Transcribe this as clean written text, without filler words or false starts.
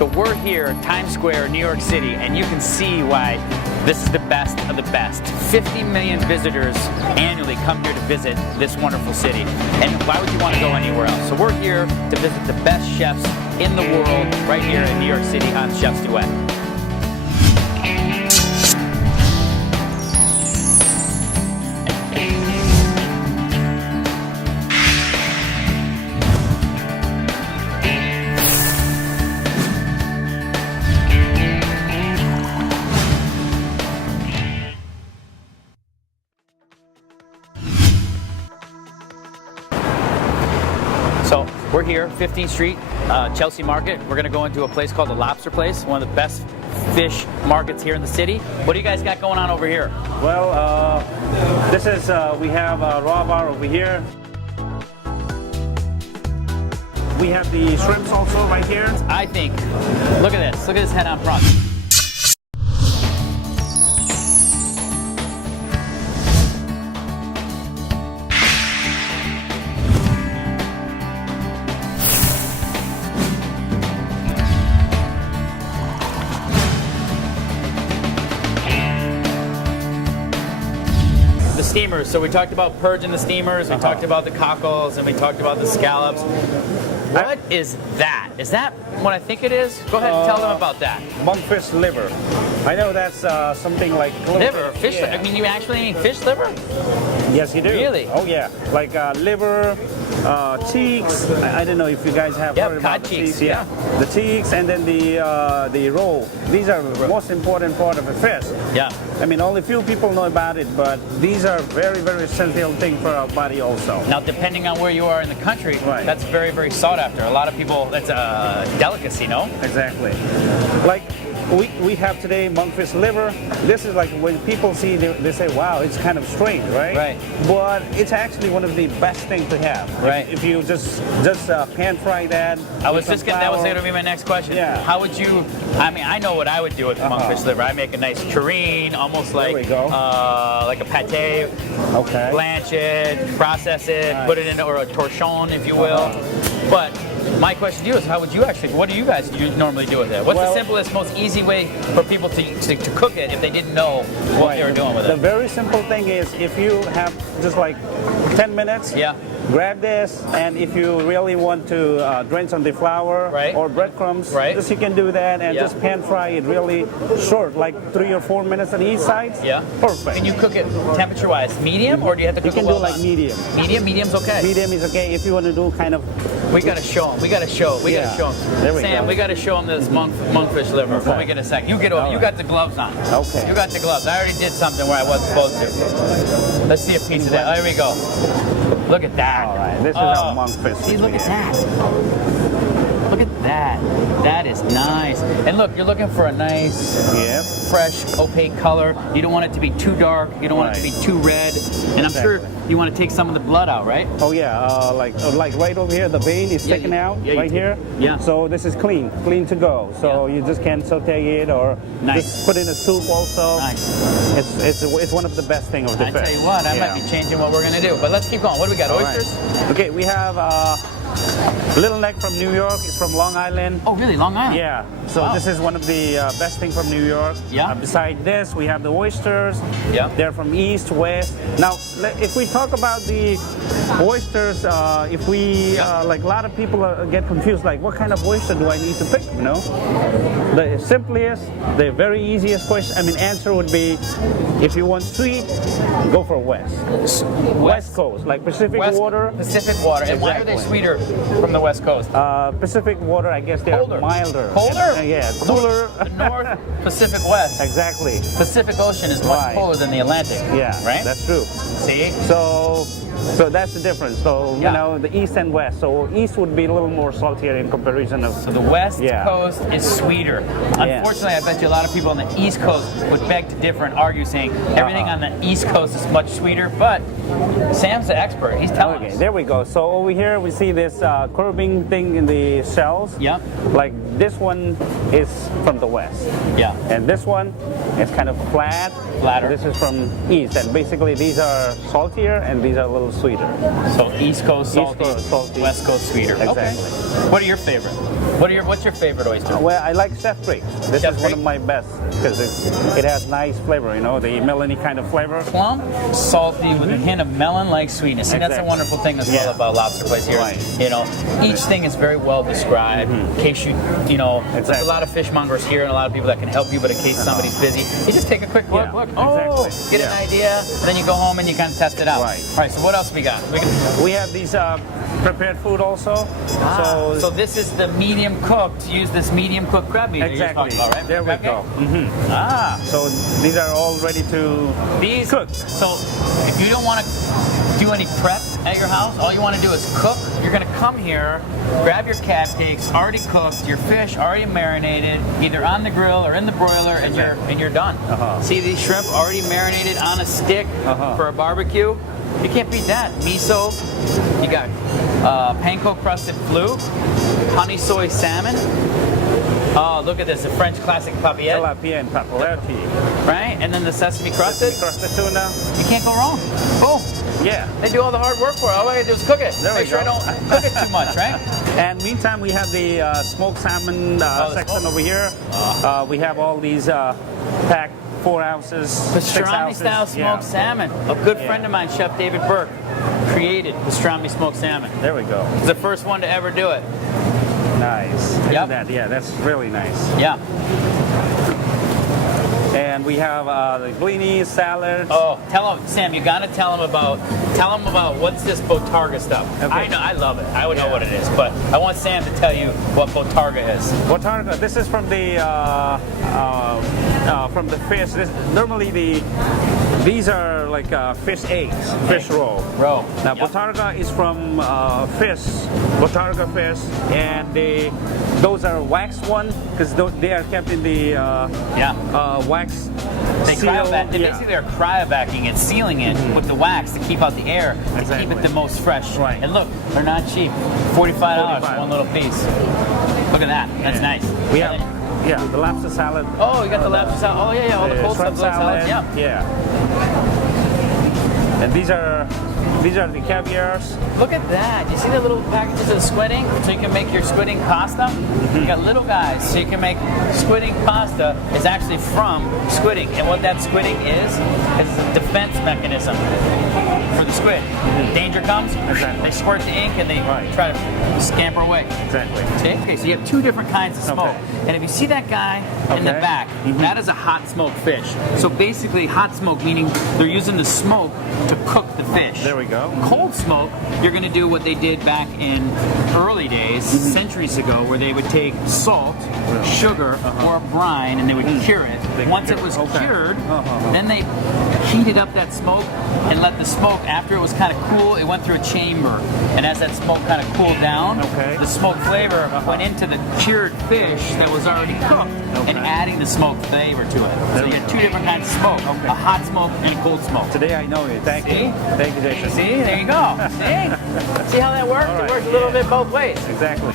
So we're here, Times Square, New York City, and you can see why this is the best of the best. 50 million visitors annually come here to visit this wonderful city. And why would you want to go anywhere else? So we're here to visit the best chefs in the world right here in New York City on Chef's Duet. So we're here, 15th Street, Chelsea Market. We're gonna go into a place called the Lobster Place, one of the best fish markets here in the city. What do you guys got going on over here? Well, this is, we have a raw bar over here. We have the shrimps also right here. I think, look at this head on front. The steamers. So we talked about purging the steamers, we talked about the cockles, and we talked about the scallops. What is that? Is that what I think it is? Go ahead and tell them about that. Monkfish liver. I know that's something like Liver, fish. Yeah. I mean, you actually eat fish liver? Yes, you do. Really? Oh yeah, like liver, cheeks. I don't know if you guys have heard about cod the cheeks. Yeah, the cheeks, and then the roll. These are the most important part of a fish. Yeah. I mean, only few people know about it, but these are very, very essential thing for our body also. Now, depending on where you are in the country, Right. that's very, very sought after. A lot of people, that's a delicacy, no? Exactly. Like we have today monkfish liver. This is like when people see, they say, wow, it's kind of strange, right? Right. But it's actually one of the best things to have. Right. If you just pan fry that. That was going to be my next question. Yeah. How would you, I mean, I know what I would do with monkfish liver. I make a nice tureen, almost like, we go. Like a pate, Okay. blanch it, process it, Nice. put it in, or a torchon, if you will. But my question to you is, how would you actually, what do you guys normally do with it? What's the Well- simplest, most easy way for people to cook it if they didn't know what they were doing with The it? very simple thing is if you have just like 10 minutes, Yeah. grab this, and if you really want to drench on the flour Right. or breadcrumbs, Right. just you can do that and Yeah. just pan fry it really short, like 3 or 4 minutes on each side. Yeah. Perfect. Can you cook it temperature-wise, medium, or do you have to You cook can it do well like done? medium. Medium's okay. Medium is okay if you want to do kind of. We gotta show them. We gotta show Yeah. them. There we Sam, go. we gotta show them this monkfish liver when we get a sec. You get over. All You right. got the gloves on. Okay. You got the gloves. I already did something where I wasn't supposed to. Let's see a piece of that. There we go. Look at that. All right, this is our monkfish. See, look at that. Look at that. That is nice. And look, you're looking for a nice, Yep. fresh, opaque color. You don't want it to be too dark. You don't want it to be too red. And I'm sure you want to take some of the blood out, right? Oh yeah, like right over here, the vein is taken out right here. Yeah. So this is clean to go. So you just can saute it or Nice. just put in a soup also. Nice. It's one of the best thing of the I fish. tell you what, I might be changing what we're gonna do. But let's keep going. What do we got? All right. Oysters? Okay, we have Little Neck from New York. It's from Long Island. Oh, really? Long Island? Yeah, so Wow. this is one of the best thing from New York. Yeah. Beside this, we have the oysters. Yeah. They're from east, west. Now, if we talk about the oysters, if we, like a lot of people get confused, like what kind of oyster do I need to pick, you know? The simplest, the very easiest question, answer would be, if you want sweet, go for west. West Coast, like Pacific water. Pacific water. And why are they Exactly. sweeter from the West Coast? Pacific water, I guess they're Colder. milder. Colder? Yeah, cooler. The North, Pacific West. Exactly. Pacific Ocean is much Right. colder than the Atlantic. Yeah, Right? that's true. See? So that's the difference. So Yeah. you know, the east and west. So east would be a little more saltier in comparison of. So the West Yeah. Coast is sweeter. Unfortunately, I bet you a lot of people on the East Coast would beg to differ and argue, saying everything on the East Coast is much sweeter. But Sam's the expert. He's telling Okay, us. there we go. So over here we see this curving thing in the shells. Yeah. Like this one is from the west, Yeah. and this one is kind of flat. Flatter. This is from east, and basically these are saltier and these are a little sweeter. So East Coast salty, East Coast salty. West Coast sweeter. Exactly. Okay. What are your favorite? What's your favorite oyster? Well, I like Chef Creek. This Chef is one Creek? of my best because it has nice flavor, you know, the melony kind of flavor. Plump, salty, with a hint of melon-like sweetness. See, that's a Exactly. wonderful thing as well Yeah. about Lobster Place here. Right. You know, each thing is very well described. In case you know, there's a Exactly. lot of fishmongers here and a lot of people that can help you, but in case somebody's busy, you just take a quick look. Yeah, Look, oh, exactly. get an idea, and then you go home and you kind of test it out. Right. All right. So what else we got? We have these prepared food also. So this is the medium cooked. Use this medium cooked crab meat that you're Exactly. talking about, right? There we Okay. go. Ah. So these are all ready to These cook. So if you don't want to do any prep at your house, all you want to do is cook. You're going to come here, grab your cat cakes already cooked, your fish already marinated, either on the grill or in the broiler, and you're done. See these shrimp already marinated on a stick for a barbecue. You can't beat that. Miso. You got panko crusted fluke, honey soy salmon. Oh, look at this, the French classic papillette, Tilapia and paparetti. right? And then the sesame crusted. Crusted tuna. You can't go wrong. Oh, Yeah. they do all the hard work for it. All I gotta do is cook it. There we Make sure I go. don't cook it too much, right? And meantime, we have the smoked salmon the section smoke. over here. We have all these packed 4 ounces, 6 Pastrami ounces. style smoked salmon. A good friend of mine, Chef David Burke, created pastrami smoked salmon. There we go. He's the first one to ever do it. Nice. Look Yep. at that. Yeah, that's really nice. Yeah. And we have the blinis, salads. Oh, tell him, Sam. You gotta tell him about what's this botarga stuff. Okay. I know, I love it. I would know what it is, but I want Sam to tell you what botarga is. Botarga. This is from the fish. Normally these are like fish eggs, fish roll. Roll. Now Yep. botarga is from fish, botarga fish, and those are waxed one because they are kept in the wax. They seal. cryovac. They basically are cryovacking it, sealing it with the wax to keep out the air, to keep Exactly. it the most fresh. Right. And look, they're not cheap. $45 for 45. one little piece. Look at that. That's nice. We And have then- the lobster salad. Oh, you got the lobster salad. Oh yeah, all the cold stuff. shrimp Those salads. salad. Yeah. And these are the caviars. Look at that. You see the little packages of squid ink? So you can make your squid ink pasta? You got little guys, so you can make squid ink pasta. Is actually from squid ink. And what that squid ink is a defense mechanism for the squid. Danger comes, Exactly. they squirt the ink and they Right. try to scamper away. Exactly. See? Okay, so you have two different kinds of smoke. Okay. And if you see that guy in the Okay. back, that is a hot smoked fish. So basically hot smoke meaning they're using the smoke to cook the fish. There we go. Cold smoke, you're going to do what they did back in early days, centuries ago, where they would take salt, sugar, or a brine, and they would cure it. They Once cure it was it. Okay. cured, then they heated up that smoke and let the smoke, after it was kind of cool, it went through a chamber. And as that smoke kind of cooled down, Okay. the smoke flavor went into the cured fish that was already cooked and adding the smoke flavor to it. So you we get go. two different kinds of smoke, a hot smoke and a cold smoke. Today I know you. Thank See? you. Thank you, Jason. See, there you go. See how that works? All It right, works a little yeah. bit both ways. Exactly.